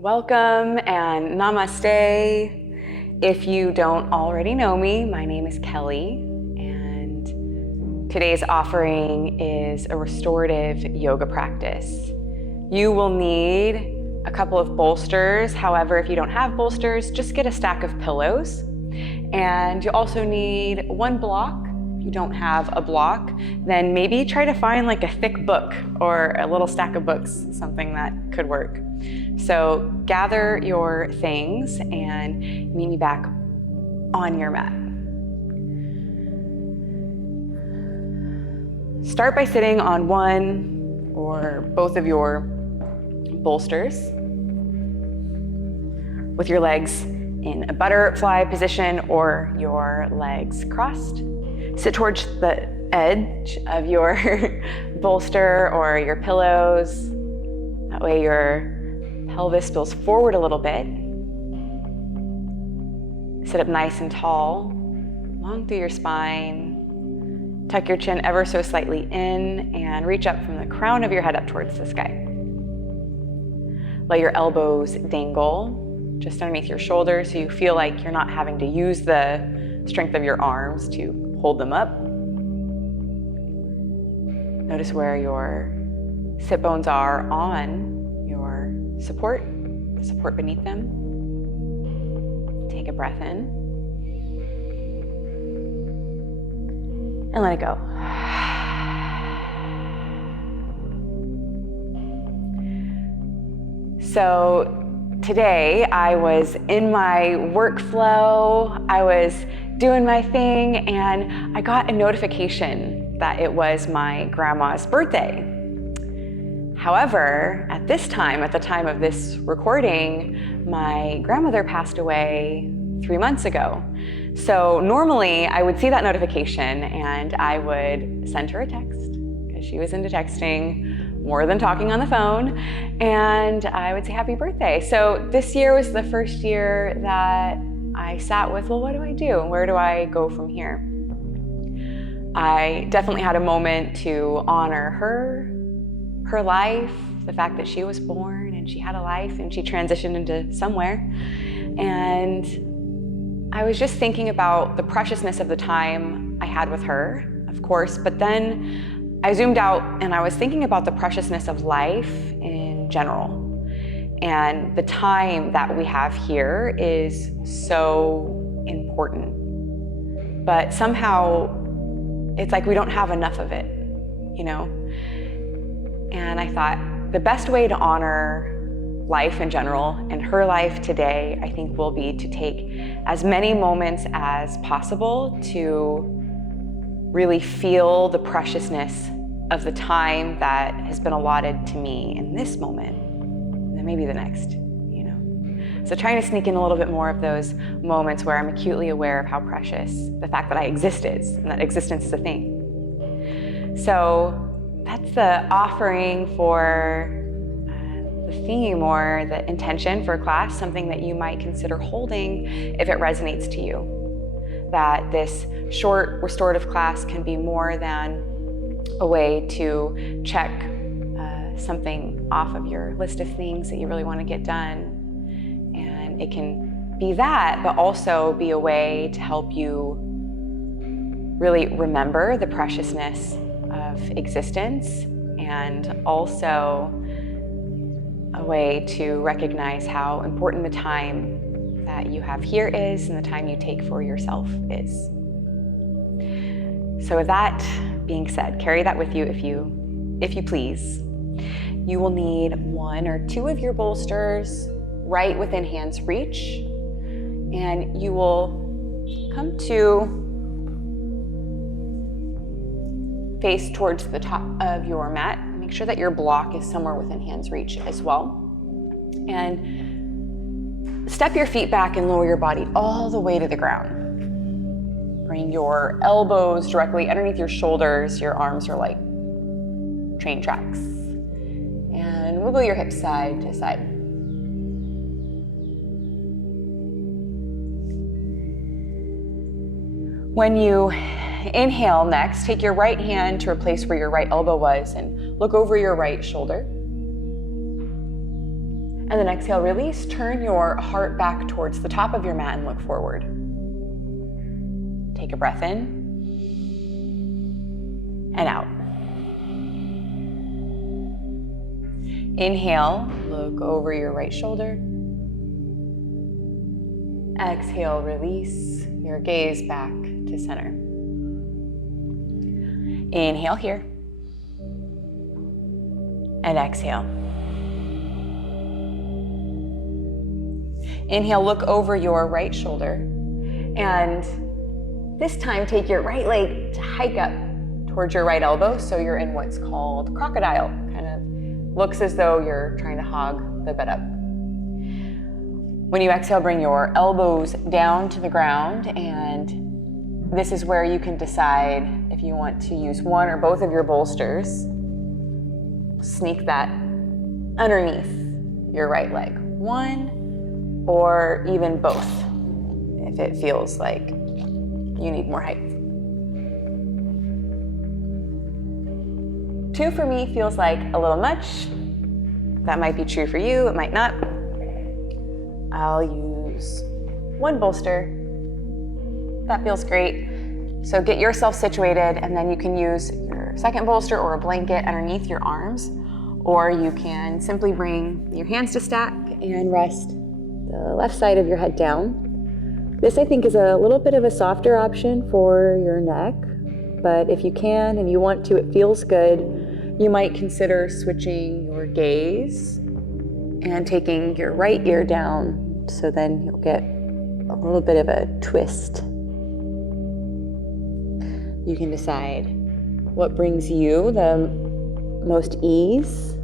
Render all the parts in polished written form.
Welcome and namaste. If you don't already know me, my name is Kellee, and today's offering is a restorative yoga practice. You will need a couple of bolsters. However, if you don't have bolsters, just get a stack of pillows. And you also need one block. If you don't have a block, then maybe try to find like a thick book or a little stack of books, something that could work. So gather your things and meet me back on your mat. Start by sitting on one or both of your bolsters with your legs in a butterfly position or your legs crossed. Sit towards the edge of your bolster or your pillows. That way your pelvis spills forward a little bit. Sit up nice and tall, long through your spine. Tuck your chin ever so slightly in and reach up from the crown of your head up towards the sky. Let your elbows dangle just underneath your shoulders so you feel like you're not having to use the strength of your arms to hold them up. Notice where your sit bones are on your support, the support beneath them. Take a breath in and let it go. So today I was in my workflow, I was doing my thing, and I got a notification that it was my grandma's birthday. However, at the time of this recording, my grandmother passed away 3 months ago. So normally I would see that notification and I would send her a text, because she was into texting more than talking on the phone, and I would say happy birthday. So this year was the first year that I sat with, well, what do I do? Where do I go from here? I definitely had a moment to honor her life, the fact that she was born and she had a life and she transitioned into somewhere. And I was just thinking about the preciousness of the time I had with her, of course, but then I zoomed out and I was thinking about the preciousness of life in general. And the time that we have here is so important. But somehow it's like we don't have enough of it, you know? And I thought the best way to honor life in general and her life today, I think, will be to take as many moments as possible to really feel the preciousness of the time that has been allotted to me in this moment, and then maybe the next, you know. So trying to sneak in a little bit more of those moments where I'm acutely aware of how precious the fact that I exist is, and that existence is a thing. So that's the offering for the theme or the intention for class, something that you might consider holding if it resonates to you. That this short restorative class can be more than a way to check something off of your list of things that you really want to get done. And it can be that, but also be a way to help you really remember the preciousness of existence, and also a way to recognize how important the time that you have here is and the time you take for yourself is. So with that being said, carry that with you if you please. You will need one or two of your bolsters right within hand's reach, and you will come to face towards the top of your mat. Make sure that your block is somewhere within hand's reach as well. And step your feet back and lower your body all the way to the ground. Bring your elbows directly underneath your shoulders. Your arms are like train tracks. And wiggle your hips side to side. When you inhale next, take your right hand to a place where your right elbow was and look over your right shoulder. And then exhale, release. Turn your heart back towards the top of your mat and look forward. Take a breath in and out. Inhale, look over your right shoulder. Exhale, release your gaze back to center. Inhale here. And exhale. Inhale, look over your right shoulder. And this time, take your right leg to hike up towards your right elbow, so you're in what's called crocodile. Kind of looks as though you're trying to hog the bed up. When you exhale, bring your elbows down to the ground, and this is where you can decide if you want to use one or both of your bolsters. Sneak that underneath your right leg. One or even both, if it feels like you need more height. 2 for me feels like a little much. That might be true for you, it might not. I'll use 1 bolster. That feels great. So get yourself situated, and then you can use your second bolster or a blanket underneath your arms, or you can simply bring your hands to stack and rest the left side of your head down. This, I think, is a little bit of a softer option for your neck, but if you can and you want to, it feels good. You might consider switching your gaze and taking your right ear down, so then you'll get a little bit of a twist. You can decide what brings you the most ease.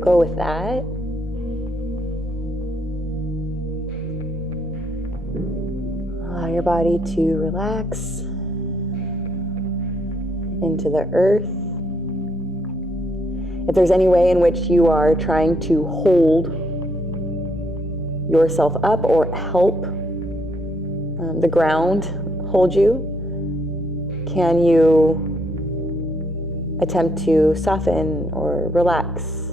Go with that. Allow your body to relax into the earth. If there's any way in which you are trying to hold yourself up or help the ground hold you, can you attempt to soften or relax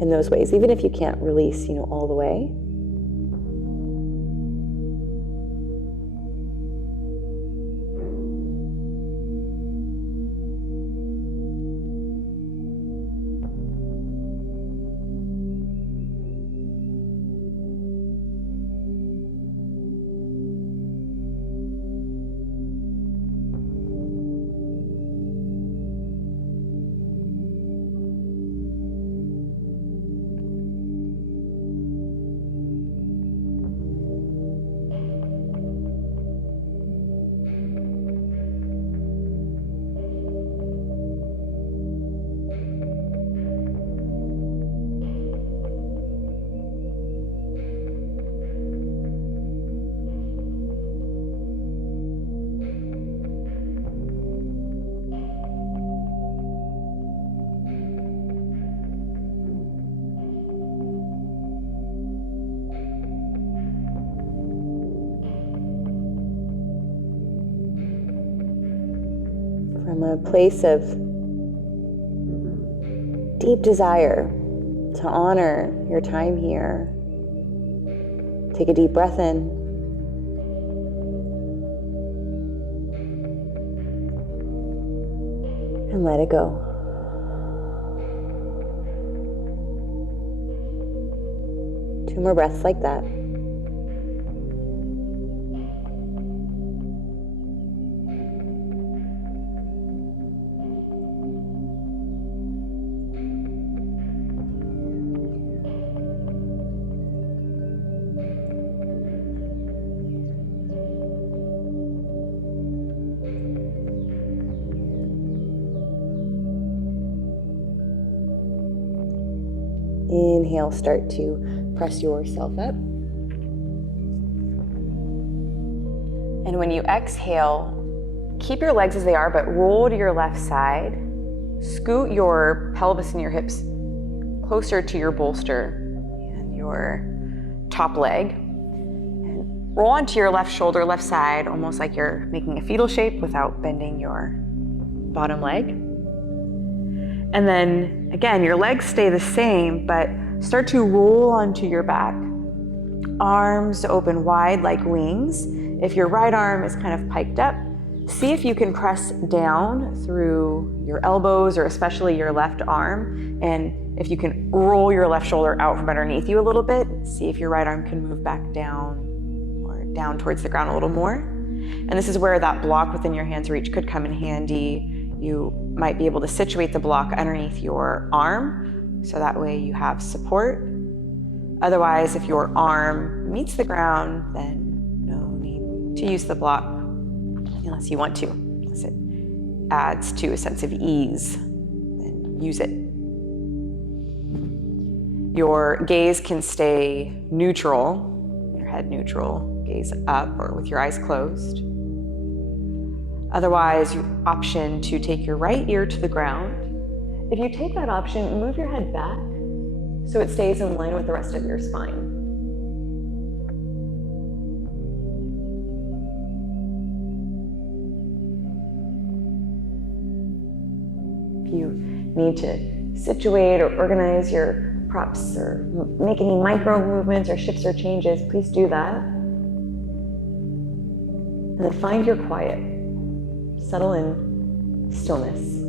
in those ways, even if you can't release, all the way? From a place of deep desire to honor your time here, take a deep breath in. And let it go. Two more breaths like that. Inhale, start to press yourself up. And when you exhale, keep your legs as they are, but roll to your left side. Scoot your pelvis and your hips closer to your bolster and your top leg. And roll onto your left shoulder, left side, almost like you're making a fetal shape without bending your bottom leg. And then again, your legs stay the same, but start to roll onto your back. Arms open wide like wings. If your right arm is kind of piked up, see if you can press down through your elbows or especially your left arm. And if you can roll your left shoulder out from underneath you a little bit, see if your right arm can move back down or down towards the ground a little more. And this is where that block within your hand's reach could come in handy. You might be able to situate the block underneath your arm, so that way you have support. Otherwise, if your arm meets the ground, then no need to use the block unless you want to, unless it adds to a sense of ease, then use it. Your gaze can stay neutral, your head neutral, gaze up or with your eyes closed. Otherwise, you option to take your right ear to the ground. If you take that option, move your head back so it stays in line with the rest of your spine. If you need to situate or organize your props or make any micro movements or shifts or changes, please do that. And then find your quiet. Settle in stillness.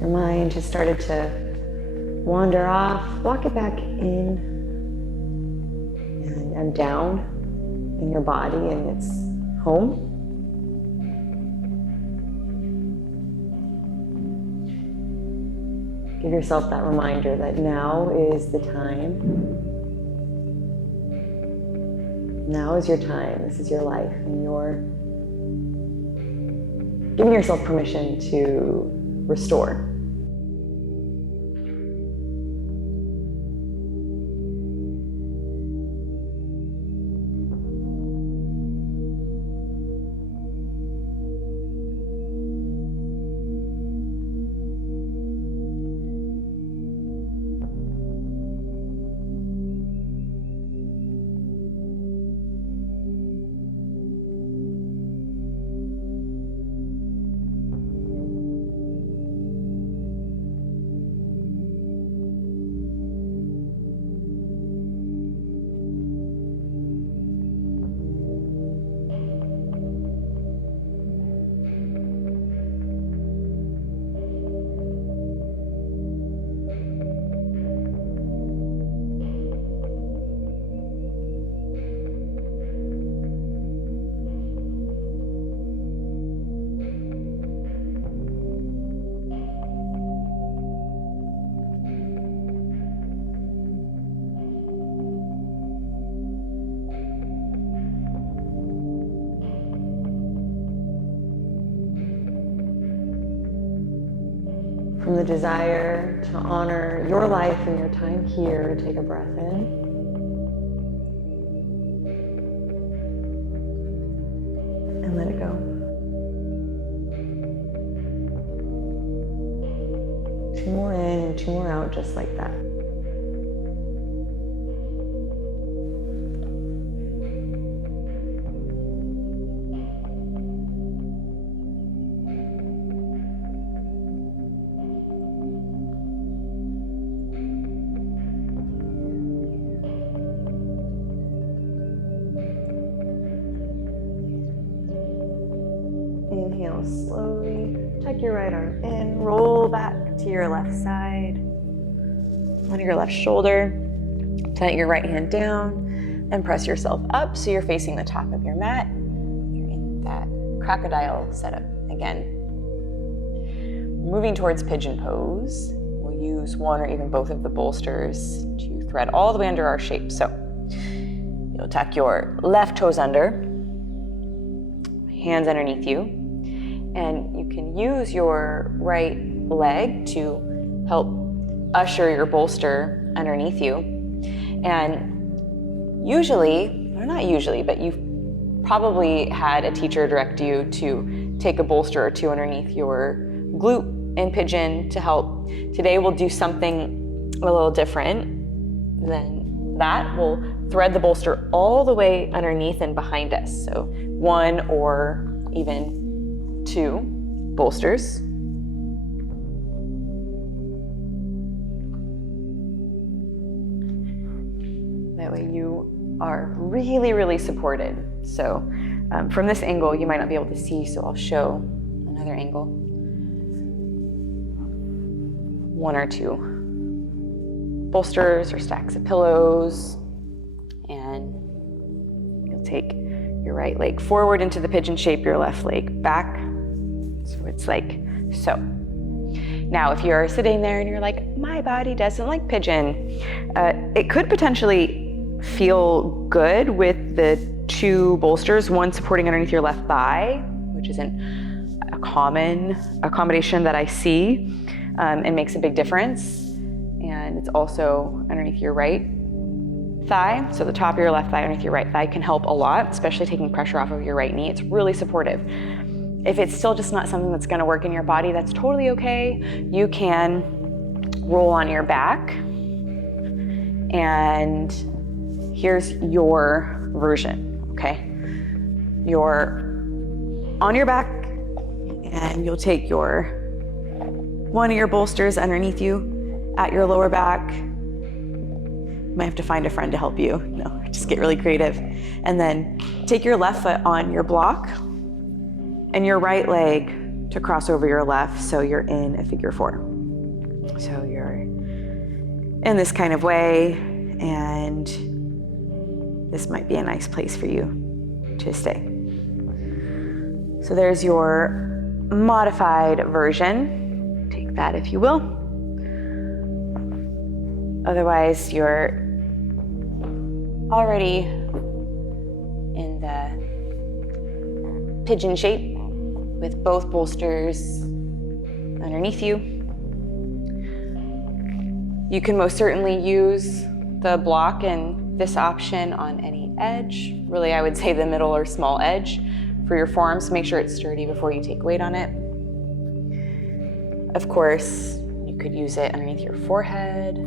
Your mind has started to wander off. Walk it back in and down in your body and its home. Give yourself that reminder that now is the time. Now is your time. This is your life, and you're giving yourself permission to restore. From the desire to honor your life and your time here, take a breath in. And let it go. 2 more in and 2 more out, just like that. Inhale slowly, tuck your right arm in, roll back to your left side, onto your left shoulder, plant your right hand down, And press yourself up so you're facing the top of your mat. You're in that crocodile setup again. Moving towards pigeon pose. We'll use one or even both of the bolsters to thread all the way under our shape. So you'll tuck your left toes under, hands underneath you, and you can use your right leg to help usher your bolster underneath you. And usually, or not usually, but you've probably had a teacher direct you to take a bolster or two underneath your glute in pigeon to help. Today we'll do something a little different than that. We'll thread the bolster all the way underneath and behind us. So one or even two bolsters. That way you are really, really supported. So from this angle, you might not be able to see, so I'll show another angle. One or two bolsters or stacks of pillows, and you'll take your right leg forward into the pigeon shape, your left leg back. So it's like so. Now, if you're sitting there and you're like, my body doesn't like pigeon, it could potentially feel good with the two bolsters, one supporting underneath your left thigh, which isn't a common accommodation that I see, and makes a big difference. And it's also underneath your right thigh. So the top of your left thigh underneath your right thigh can help a lot, especially taking pressure off of your right knee. It's really supportive. If it's still just not something that's gonna work in your body, that's totally okay. You can roll on your back, and here's your version, okay? You're on your back, and you'll take one of your bolsters underneath you at your lower back. You might have to find a friend to help you. No, just get really creative. And then take your left foot on your block and your right leg to cross over your left, so you're in a figure four. So you're in this kind of way, and this might be a nice place for you to stay. So there's your modified version. Take that if you will. Otherwise, you're already in the pigeon shape with both bolsters underneath you. You can most certainly use the block and this option on any edge. Really, I would say the middle or small edge for your forearms. Make sure it's sturdy before you take weight on it. Of course, you could use it underneath your forehead.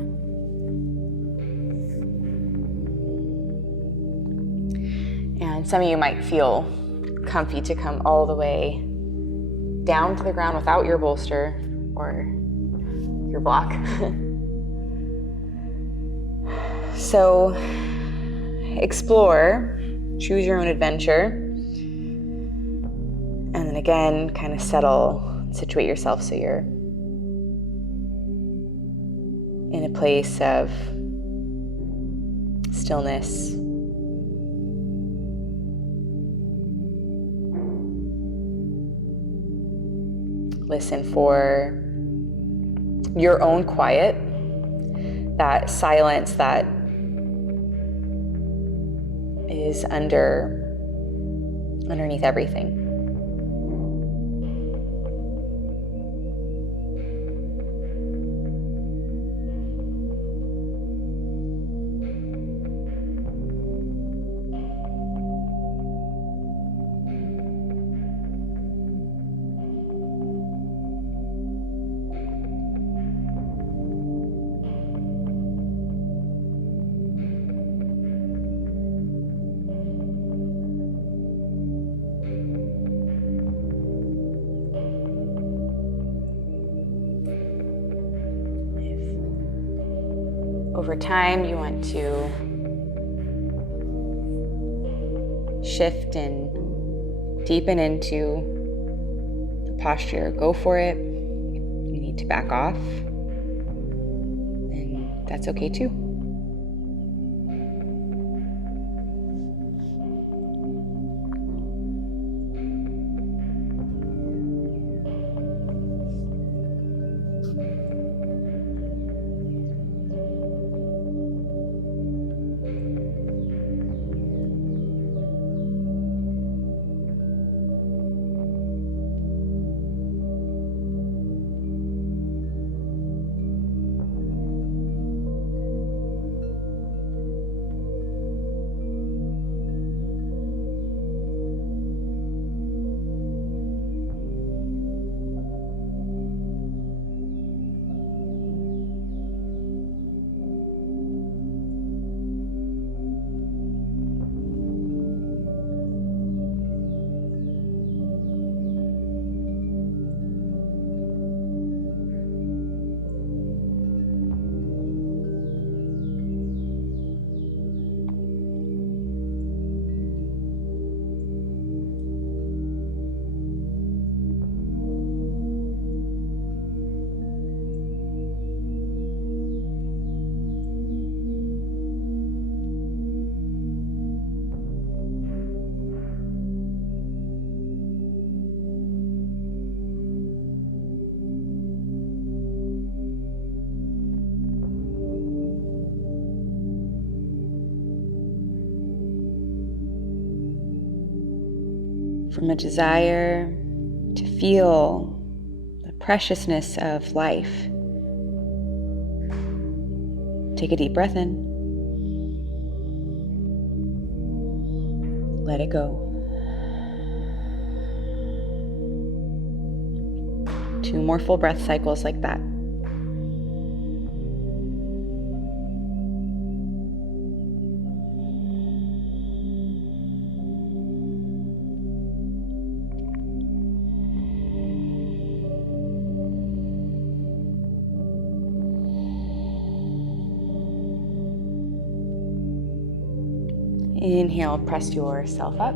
And some of you might feel comfy to come all the way down to the ground without your bolster or your block. So explore, choose your own adventure, and then again, kind of settle, situate yourself so you're in a place of stillness. Listen for your own quiet, that silence that is underneath everything. Over time, you want to shift and deepen into the posture. Go for it. You need to back off, and that's okay too. from a desire to feel the preciousness of life. Take a deep breath in. Let it go. 2 more full breath cycles like that. Inhale, press yourself up.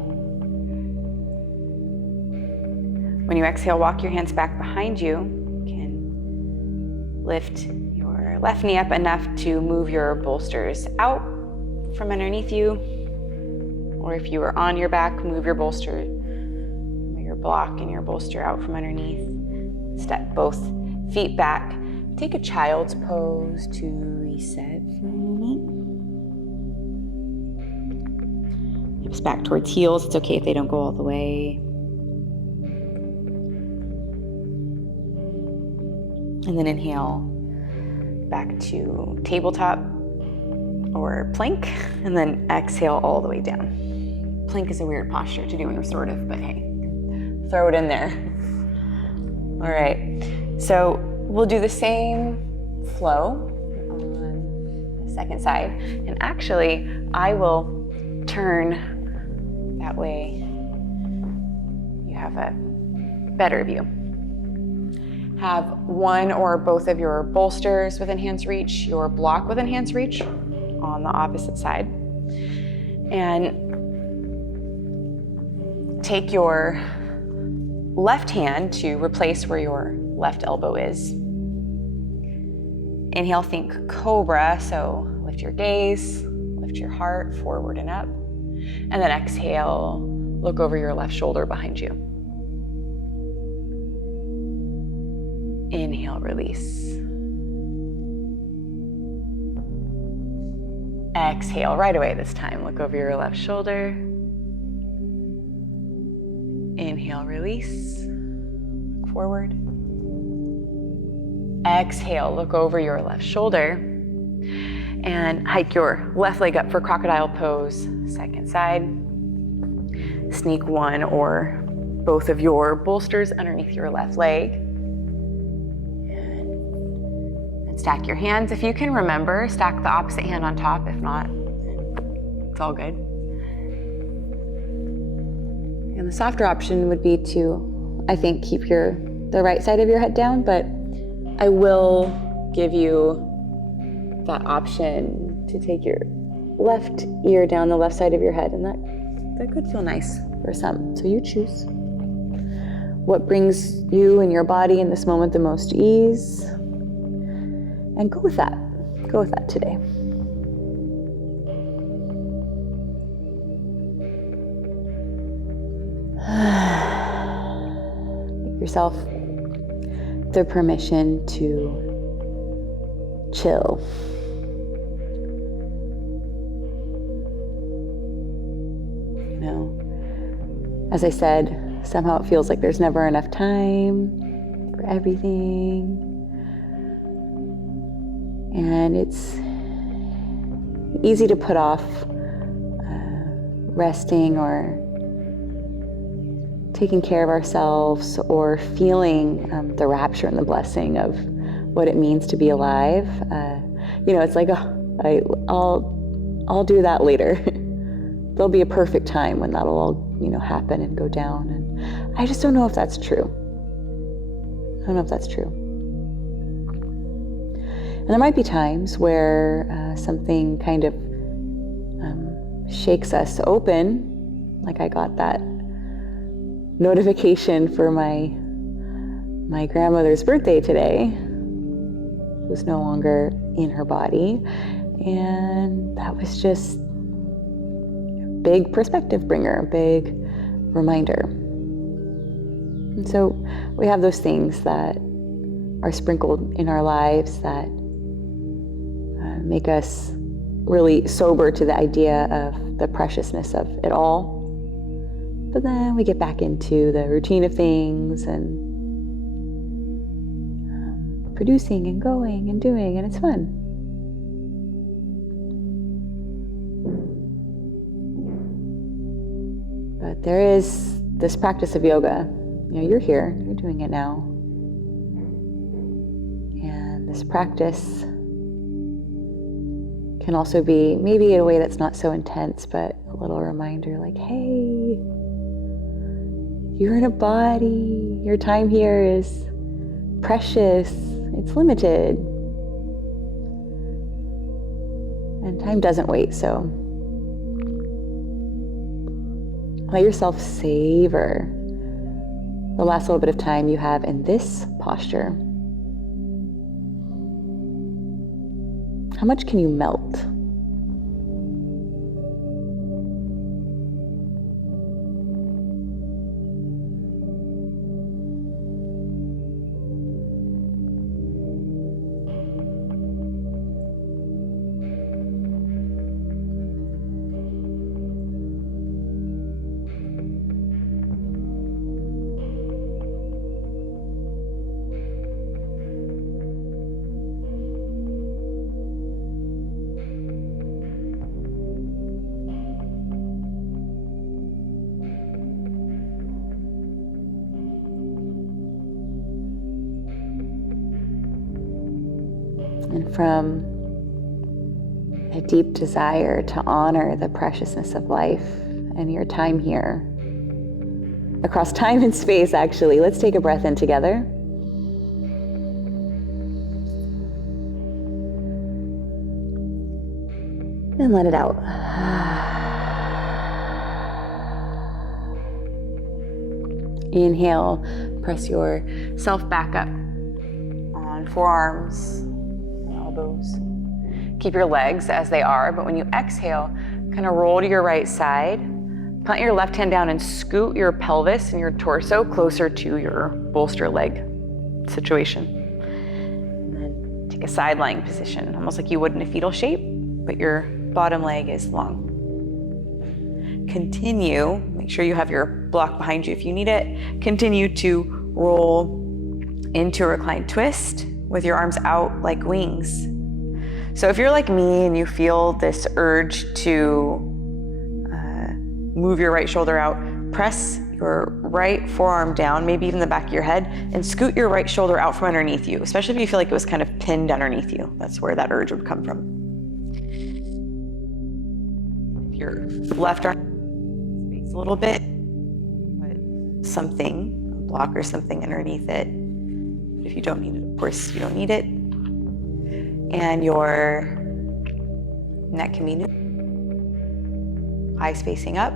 When you exhale, walk your hands back behind you. You can lift your left knee up enough to move your bolsters out from underneath you. Or if you are on your back, move your bolster, your block and your bolster out from underneath. Step both feet back. Take a child's pose to reset for a moment. Hips back towards heels. It's okay if they don't go all the way. And then inhale back to tabletop or plank, and then exhale all the way down. Plank is a weird posture to do in restorative, but hey, throw it in there. All right, so we'll do the same flow on the second side. And actually, I will turn that way you have a better view. Have one or both of your bolsters within hand's reach, your block within hand's reach on the opposite side. And take your left hand to replace where your left elbow is. Inhale, think cobra, so lift your gaze, lift your heart forward and up. And then exhale, look over your left shoulder behind you. Inhale, release. Exhale, right away this time. Look over your left shoulder. Inhale, release. Look forward. Exhale, look over your left shoulder. And hike your left leg up for crocodile pose, second side. Sneak one or both of your bolsters underneath your left leg. And stack your hands. If you can remember, stack the opposite hand on top. If not, it's all good. And the softer option would be to, I think, keep the right side of your head down, but I will give you that option to take your left ear down the left side of your head, and that could feel nice for some. So you choose what brings you and your body in this moment the most ease, and go with that. Go with that today. Give yourself the permission to chill. You know, as I said, somehow it feels like there's never enough time for everything. And it's easy to put off resting or taking care of ourselves or feeling the rapture and the blessing of what it means to be alive. You know, it's like, I'll do that later. There'll be a perfect time when that'll all, happen and go down. And I just don't know if that's true. I don't know if that's true. And there might be times where something kind of shakes us open, like I got that notification for my grandmother's birthday today, who's no longer in her body, and that was just a big perspective bringer, a big reminder. And so we have those things that are sprinkled in our lives that make us really sober to the idea of the preciousness of it all. But then we get back into the routine of things and producing and going and doing, and it's fun. But there is this practice of yoga. You're here, you're doing it now. And this practice can also be maybe in a way that's not so intense, but a little reminder like, hey, you're in a body. Your time here is precious. It's limited. And time doesn't wait, so let yourself savor the last little bit of time you have in this posture. How much can you melt? And from a deep desire to honor the preciousness of life and your time here, across time and space actually, let's take a breath in together. And let it out. Inhale, press yourself back up on forearms, elbows. Keep your legs as they are, but when you exhale, kind of roll to your right side. Plant your left hand down and scoot your pelvis and your torso closer to your bolster leg situation. And then take a side lying position, almost like you would in a fetal shape, but your bottom leg is long. Continue, make sure you have your block behind you if you need it. Continue to roll into a reclined twist with your arms out like wings. So if you're like me and you feel this urge to move your right shoulder out, press your right forearm down, maybe even the back of your head, and scoot your right shoulder out from underneath you, especially if you feel like it was kind of pinned underneath you. That's where that urge would come from. If your left arm space a little bit, put something, a block or something underneath it. But if you don't need it, of course, you don't need it. And your neck can be new, eyes facing up,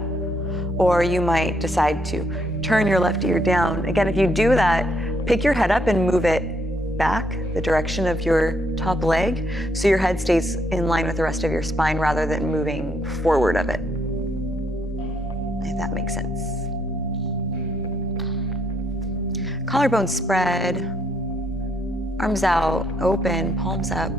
or you might decide to turn your left ear down. Again, if you do that, pick your head up and move it back the direction of your top leg so your head stays in line with the rest of your spine rather than moving forward of it, if that makes sense. Collarbone spread, arms out, open, palms up.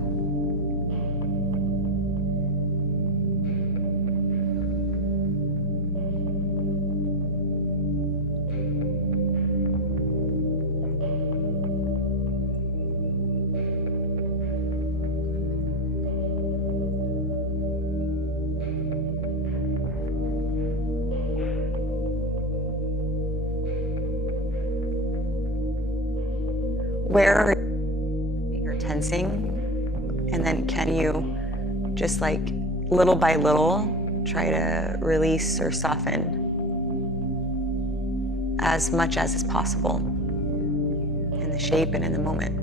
Where are you tensing? And then can you just like little by little try to release or soften as much as is possible in the shape and in the moment.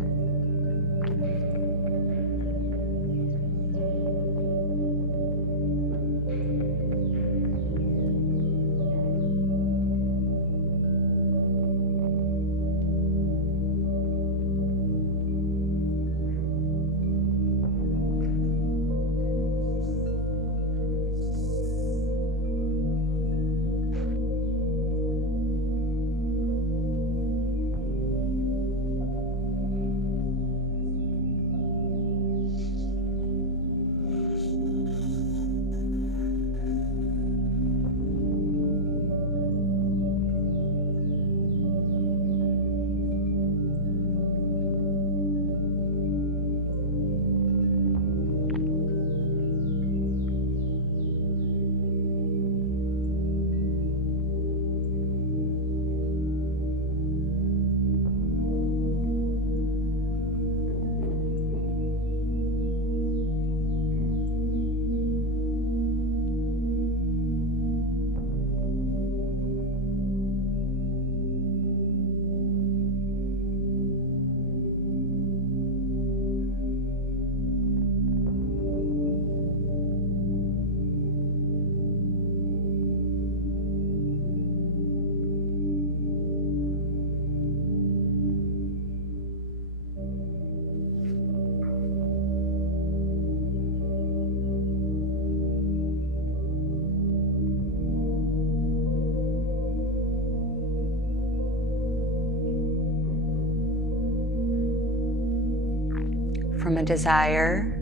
from a desire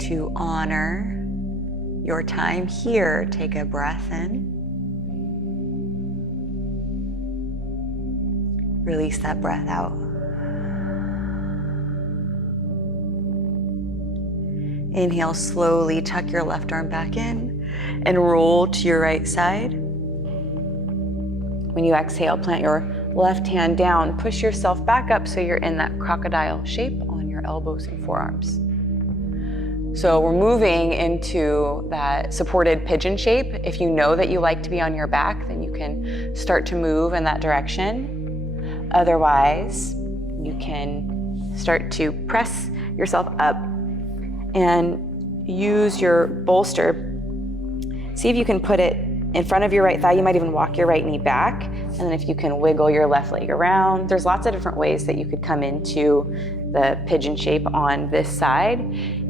to honor your time here, take a breath in. Release that breath out. Inhale slowly, tuck your left arm back in and roll to your right side. When you exhale, plant your left hand down, push yourself back up so you're in that crocodile shape on your elbows and forearms. So we're moving into that supported pigeon shape. If you know that you like to be on your back, then you can start to move in that direction. Otherwise, you can start to press yourself up and use your bolster. See if you can put it in front of your right thigh. You might even walk your right knee back. And then if you can wiggle your left leg around, there's lots of different ways that you could come into the pigeon shape on this side.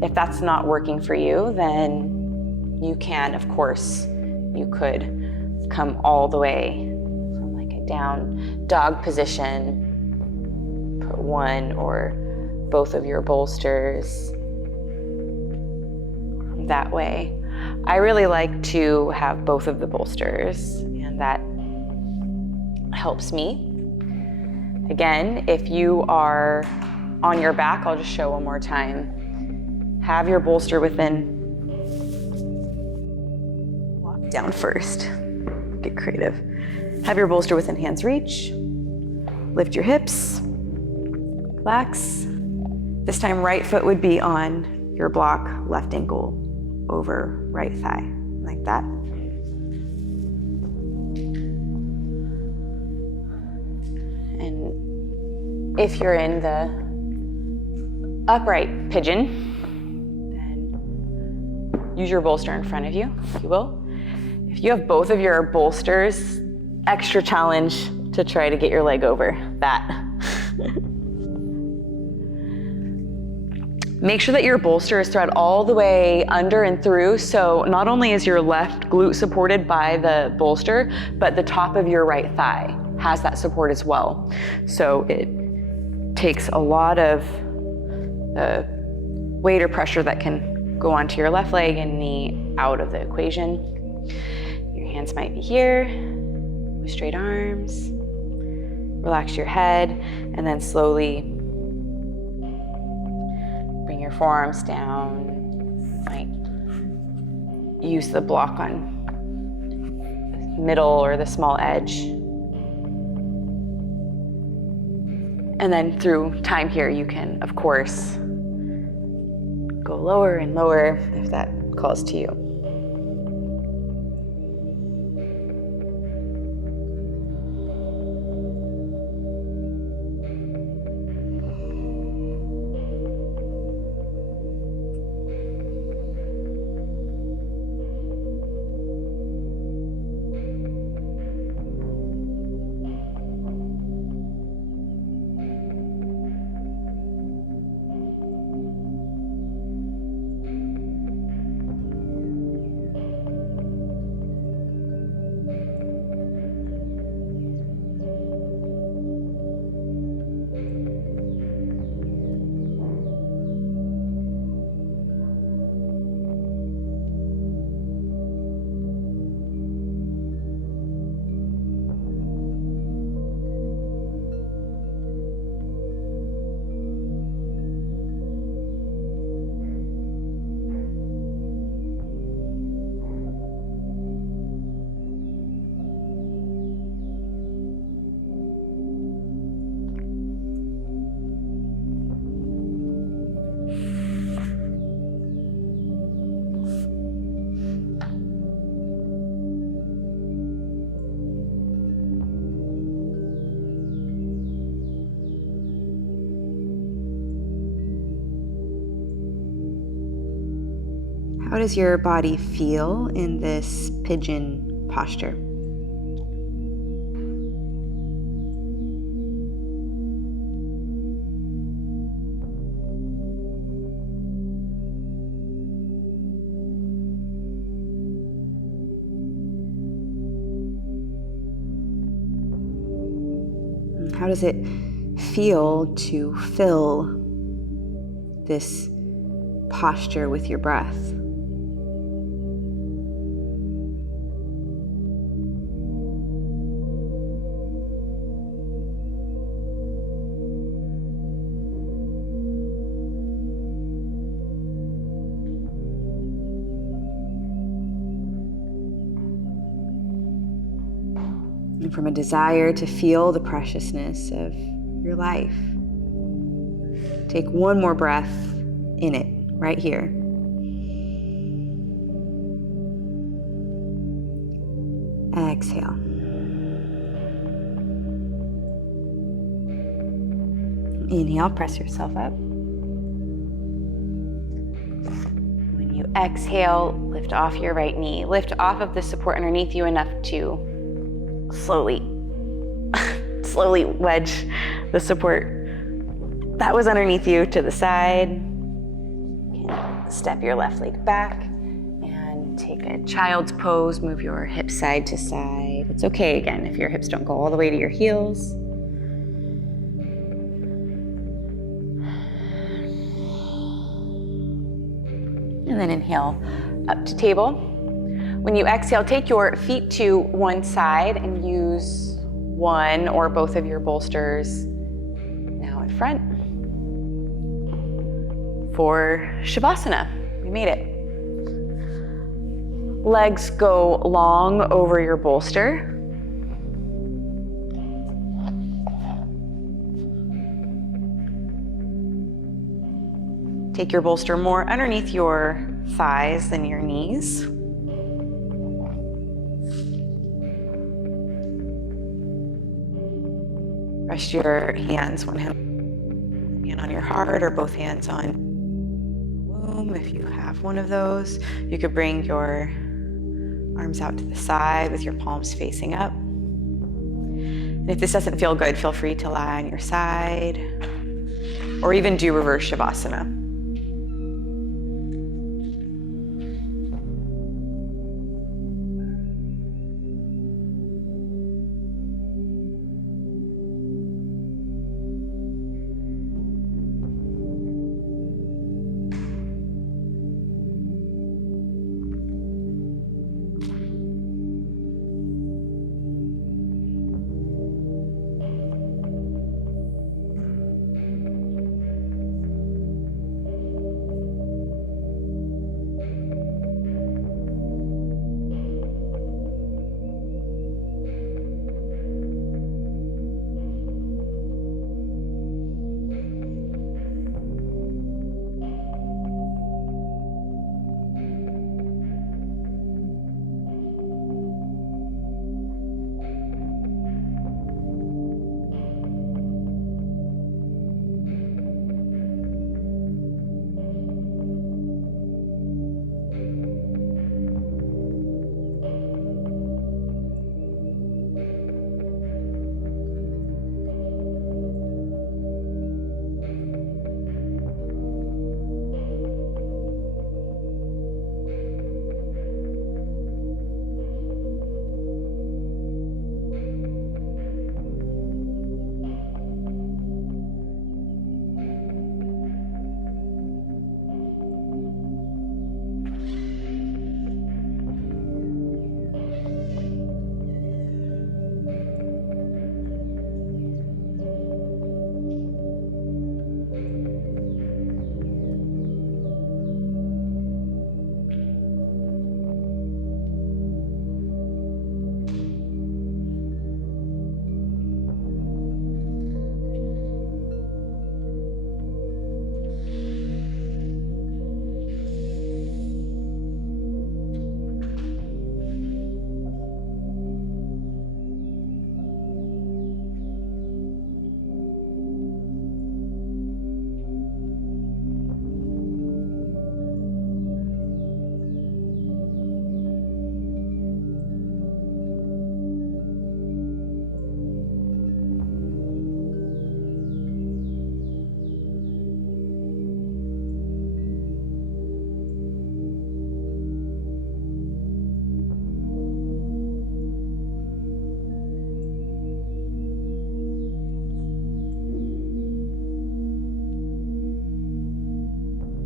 If that's not working for you, then you can, of course, you could come all the way from like a down dog position, put one or both of your bolsters that way. I really like to have both of the bolsters, and that helps me. Again, if you are on your back, I'll just show one more time. Have your bolster within, walk down first, get creative. Have your bolster within hand's reach, lift your hips, relax. This time right foot would be on your block, left ankle over right thigh, like that. And if you're in the upright pigeon, then use your bolster in front of you, if you will. If you have both of your bolsters, extra challenge to try to get your leg over that. Make sure that your bolster is thread all the way under and through, so not only is your left glute supported by the bolster, but the top of your right thigh has that support as well. So it takes a lot of the weight or pressure that can go onto your left leg and knee out of the equation. Your hands might be here with straight arms. Relax your head, and then slowly bring your forearms down. Might use the block on the middle or the small edge. And then through time here, you can, of course, go lower and lower if that calls to you. How does your body feel in this pigeon posture? How does it feel to fill this posture with your breath. And from a desire to feel the preciousness of your life, take one more breath in it, right here. Exhale. Inhale, press yourself up. When you exhale, lift off your right knee. Lift off of the support underneath you enough to slowly wedge the support that was underneath you to the side. You can step your left leg back and take a child's pose. Move your hips side to side. It's okay again if your hips don't go all the way to your heels. And then inhale up to table. When you exhale, take your feet to one side and use one or both of your bolsters now in front for Shavasana. We made it. Legs go long over your bolster. Take your bolster more underneath your thighs than your knees. Rest your hands, one hand on your heart or both hands on womb if you have one of those. You could bring your arms out to the side with your palms facing up. And if this doesn't feel good, feel free to lie on your side or even do reverse Shavasana.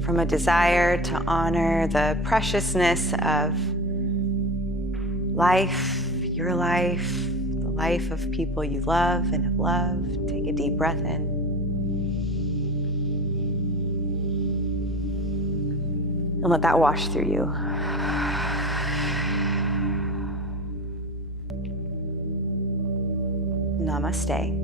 from a desire to honor the preciousness of life, your life, the life of people you love and have loved. Take a deep breath in. And let that wash through you. Namaste.